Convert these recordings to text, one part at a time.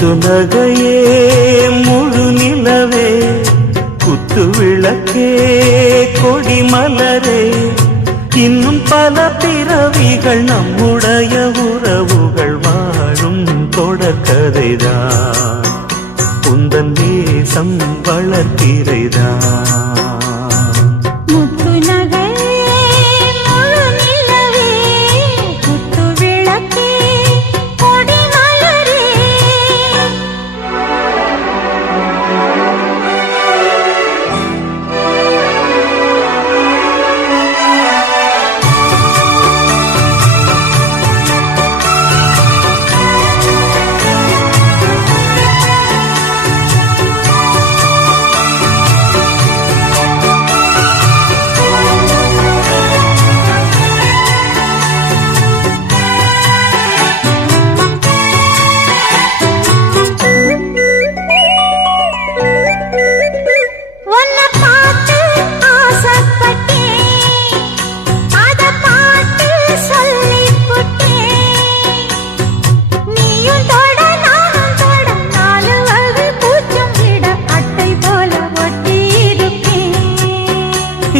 முத்து நகையே முழு நிலவே குத்து விளக்கே கொடி மலரே இன்னும் பல பிறவிகள் நம்முடைய உறவுகள் வாழும் தொடர்கதைதான் உந்தன் தேசம் வளர்த்திரைதான்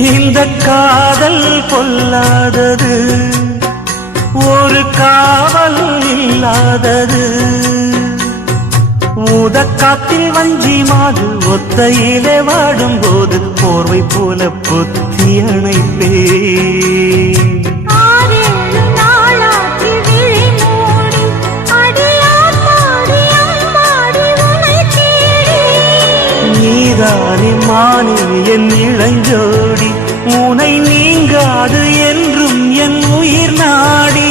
இந்த காதல் பொல்லாதது ஒரு காவல் இல்லாதது ஊதக்காத்தில் வஞ்சி மாது ஒத்தையிலே வாடும் போது போர்வை போல புத்தி அணைப்பே நீதானே மானே என் இளஞ்சோடி உனை நீங்காது என்றும் என் உயிர் நாடி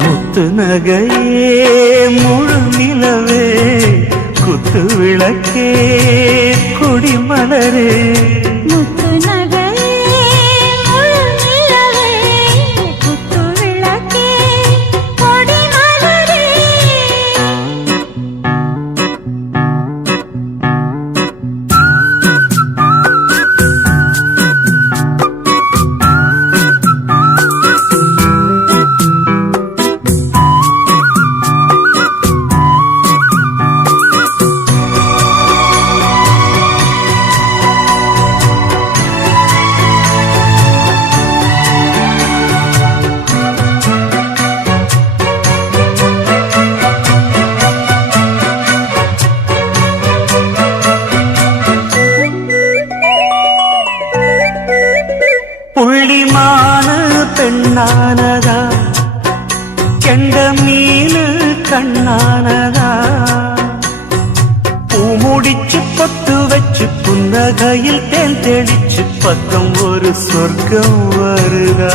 முத்து நகையே முழு நிலவே குத்து விளக்கே கொடி மலரே புள்ளிமானு பெண்ணானதா கெண்ட மீனு கண்ணானதா பூமுடிச்சு பொட்டு வச்சு புன்னகையில் தேன் தெளிச்சு பக்கம் ஒரு சொர்க்கம் வருதா